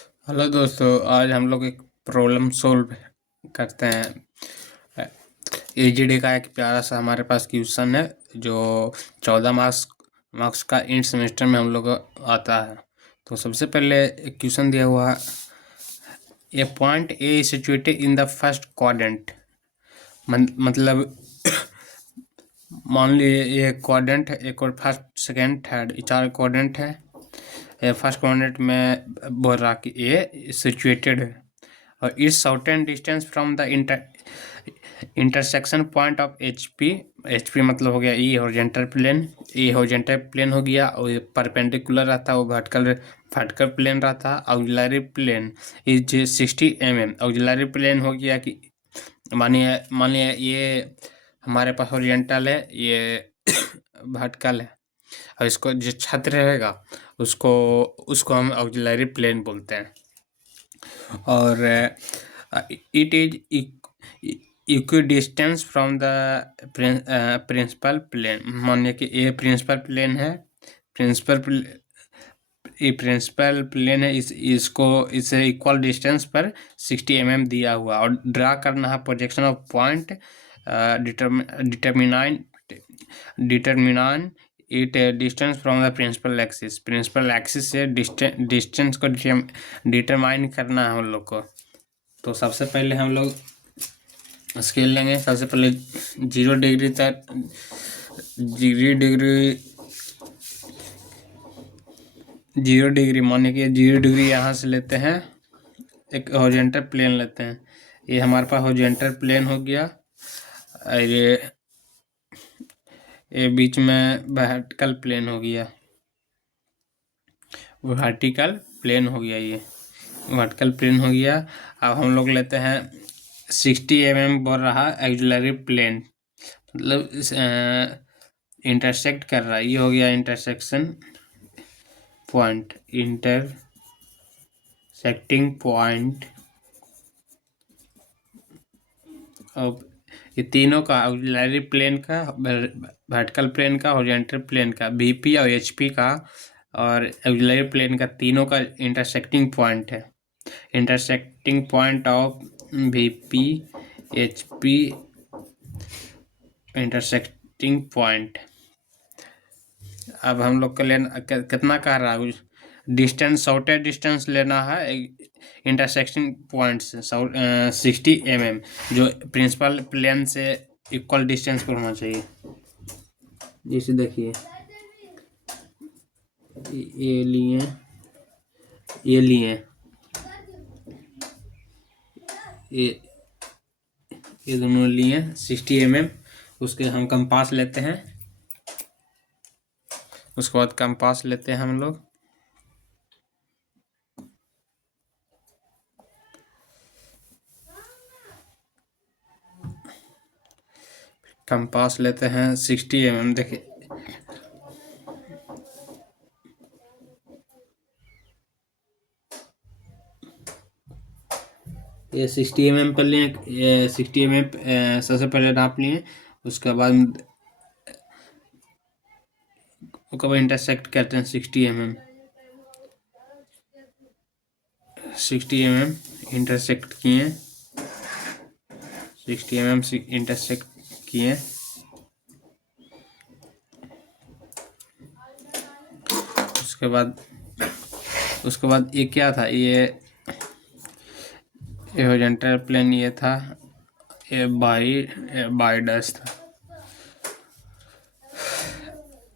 Hello दोस्तों, आज हम लोग एक प्रॉब्लम सॉल्व करते हैं। एजीडी का एक प्यारा सा हमारे पास क्वेश्चन है जो 14 मार्क्स का इंड सेमेस्टर में हम लोग को आता है। तो सबसे पहले एक क्वेश्चन दिया हुआ है, a point A is situated in the first quadrant. मतलब मान लीजिए ये क्वाड्रेंट है, एक और फर्स्ट सेकेंड थर्ड, ये 4 क्वाड्रेंट है। फर्स्ट क्वाड्रेंट में बोल रहा कि ए सिचुएटेड है और is certain distance from the intersection point of H P मतलब हो गया ई horizontal plane, a horizontal plane हो गया, और परपेंडिकुलर रहता है वो वर्टिकल प्लेन रहता है। Auxiliary plane is 60 mm। Auxiliary plane हो गया कि मानिए ये हमारे पास हॉरिजॉन्टल है, ये वर्टिकल है, और इसको जो छत रहेगा उसको उसको हम ऑक्सिलरी प्लेन बोलते हैं। और it is equidistance from the principal plane. मानिए कि ये प्रिंसिपल प्लेन है, ये प्रिंसिपल प्लेन है, इसको इसे इक्वल डिस्टेंस पर 60 mm दिया हुआ, और ड्रा करना है projection of point determine it distance from the principal axis से डिस्टेंस को डिटरमाइन करना है हम लोग को। तो सबसे पहले हम लोग स्केल लेंगे। सबसे पहले 0 डिग्री तक 0 डिग्री माने कि 0 डिग्री यहाँ से लेते हैं, एक हॉरिजॉन्टल प्लेन लेते हैं। ये हमारे पास हॉरिजॉन्टल प्लेन हो गया, और ये बीच में वर्टिकल प्लेन हो गया, वर्टिकल प्लेन हो गया, ये वर्टिकल प्लेन हो गया। अब हम लोग लेते हैं 60 mm बोल रहा ऑक्सिलरी प्लेन, मतलब इंटरसेक्ट कर रहा है, ये हो गया इंटरसेक्शन पॉइंट, इंटरसेक्टिंग पॉइंट। अब ये तीनों का, ऑक्सिलरी प्लेन का, वर्टिकल प्लेन का, हॉरिजॉन्टल प्लेन का, बीपी और एचपी का, और ऑक्सिलरी प्लेन का, तीनों का इंटरसेक्टिंग पॉइंट है। Intersecting point of BP HP intersecting point. अब हम लोग का लेना कितना कह रहा है, डिस्टेंस शॉर्टेस्ट डिस्टेंस लेना है इंटरसेक्शन पॉइंट से 60 mm, जो प्रिंसिपल प्लेन से इक्वल डिस्टेंस पर होना चाहिए। जैसे देखिए ये लिए ये दोनों लिए 60 mm। उसके हम कंपास लेते हैं, उसके बाद कंपास लेते हैं हम लोग, कंपास लेते हैं 60 mm। देखिए ये 60 mm पर लिए, ये 60 mm सबसे पहले नाप लिए, उसके बाद इंटरसेक्ट करते हैं 60 mm इंटरसेक्ट किए, 60 mm इंटरसेक्ट किए। उसके बाद ये क्या था, ये हॉरिजॉन्टल प्लेन ये था, ये बाई डैश था।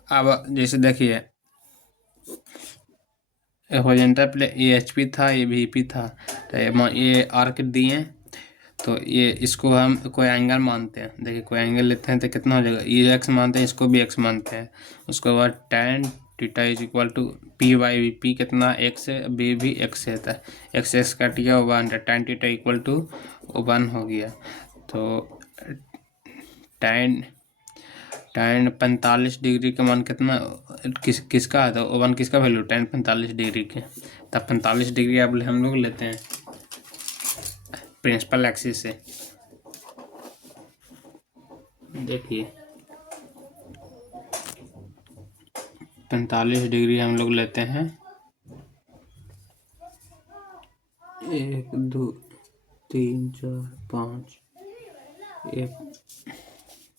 अब जैसे देखिए हॉरिजॉन्टल प्लेन ये एचपी था, ये वीपी था, तो ये आर्क दिए, तो ये इसको हम कोई एंगल मानते हैं। देखिए कोई एंगल लेते हैं तो कितना हो जाएगा, ये एक्स मानते हैं, इसको भी एक्स मानते हैं। उसके बाद tan theta is equal to P by V, P कितना एक्स है, बी भी एक्स है, एक्स एक्स कट गया, 1 tan थीटा इक्वल टू 1 हो गया। तो tan 45 डिग्री का मान कितना, किसका आता है, 1 किसका वैल्यू, tan 45 डिग्री के। तब 45 डिग्री अब हम लोग लेते हैं प्रिंसिपल एक्सिस से। देखिए 45 डिग्री हम लोग लेते हैं, 1 2 3 4 5 एक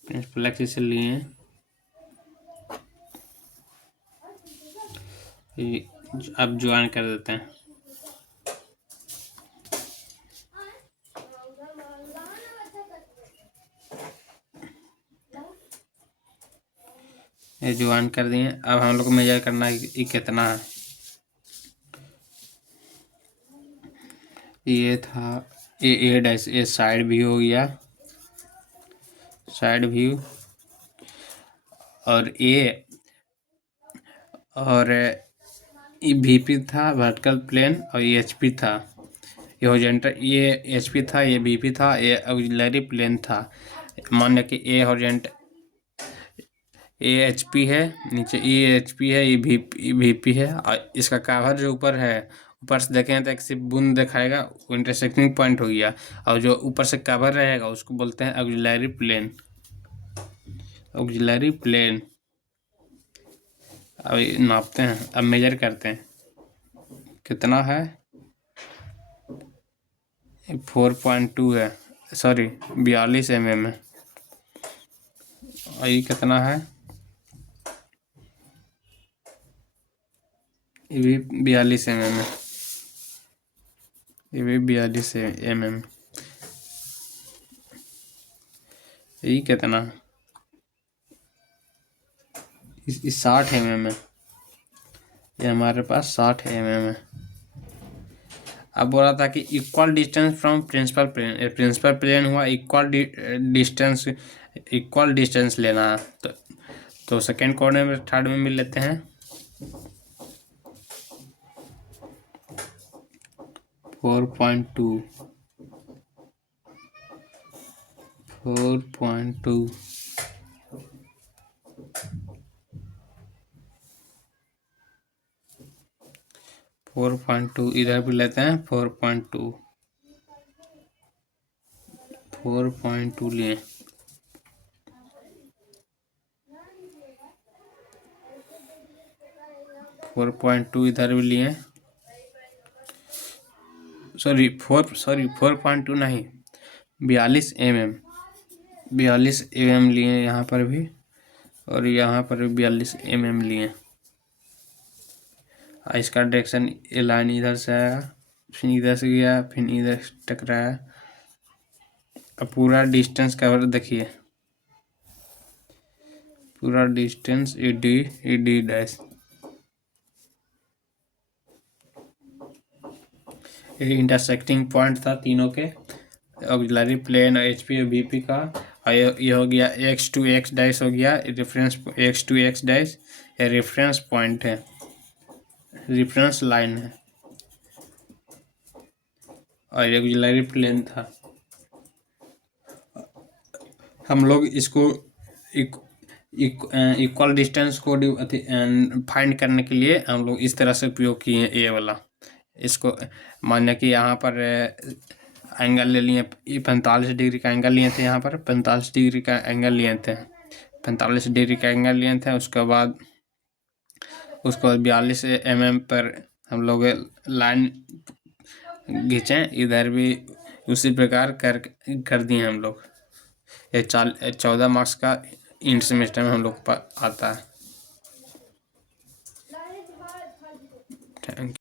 प्रिंसिपल एक्सिस लिए हैं। अब ज्वाइन कर देते हैं। ये ज्वाइन कर दिए। अब हम लोग को मेजर करना है कि कितना है। ये था ए डैश, ये साइड व्यू हो गया, साइड व्यू। और ये VP था, वर्टिकल प्लेन, और ये HP था। ये हॉरिजॉन्टल, ये HP था, ये VP था, ये ऑक्सिलरी प्लेन था। मान लिया कि ये HP है, नीचे ये HP है, ये VP है, और इसका कवर जो ऊपर है, ऊपर से देखें तो एक सिर्फ बूंद दिखाएगा, वो इंटरसेक्टिंग पॉइंट हो गया। और जो ऊपर से कवर रहेगा उसको बोलते हैं ऑक्सिलरी प्लेन। Auxiliary plane. अब नापते हैं, अब मेजर करते हैं कितना है। 4.2 है, सॉरी 42 mm है। और ये कितना है, ये भी 42 mm है, ये भी 42 mm। ये कितना, इस 60 mm है। ये हमारे पास 60 mm है। अब बोला था कि equal distance from principal plane, principal plane हुआ, इक्वल डिस्टेंस लेना है। तो सेकेंड कोऑर्डिनेट में थर्ड में मिल लेते हैं। 4.2 4.2 इधर भी लेते हैं। 4.2 लिए। फोर पॉइंट टू इधर भी लिए। सॉरी 4.2 नहीं, 42 mm, 42 mm लिए यहाँ पर भी, और यहाँ पर भी 42 mm लिए। इसका डायरेक्शन, ये लाइन इधर से आया, फिर इधर से गया, फिर इधर टकराया। अब पूरा डिस्टेंस कवर देखिए, पूरा डिस्टेंस ए डी डैश। ये इंटरसेक्टिंग पॉइंट था तीनों के, ऑक्सिलरी प्लेन और HP और VP का। और ये हो गया x to x डैश हो गया, reference x to x dash, ये रेफरेंस पॉइंट है, रेफरेंस लाइन है। और ये ऑक्सिलरी प्लेन था। हम लोग इसको इक्वल डिस्टेंस को फाइंड करने के लिए हम लोग इस तरह से उपयोग किए हैं। ये वाला, इसको माने कि यहाँ पर एंगल ले लिए, 45 डिग्री का एंगल लिए थे, यहाँ पर 45 डिग्री का एंगल लिए थे, 45 डिग्री का एंगल लिए थे। उसके बाद 42 mm पर हम लोग लाइन खींचे। इधर भी उसी प्रकार कर दिए हम लोग। ये 14 मार्क्स का इंड सेमेस्टर में हम लोग पर आता है। Thank you.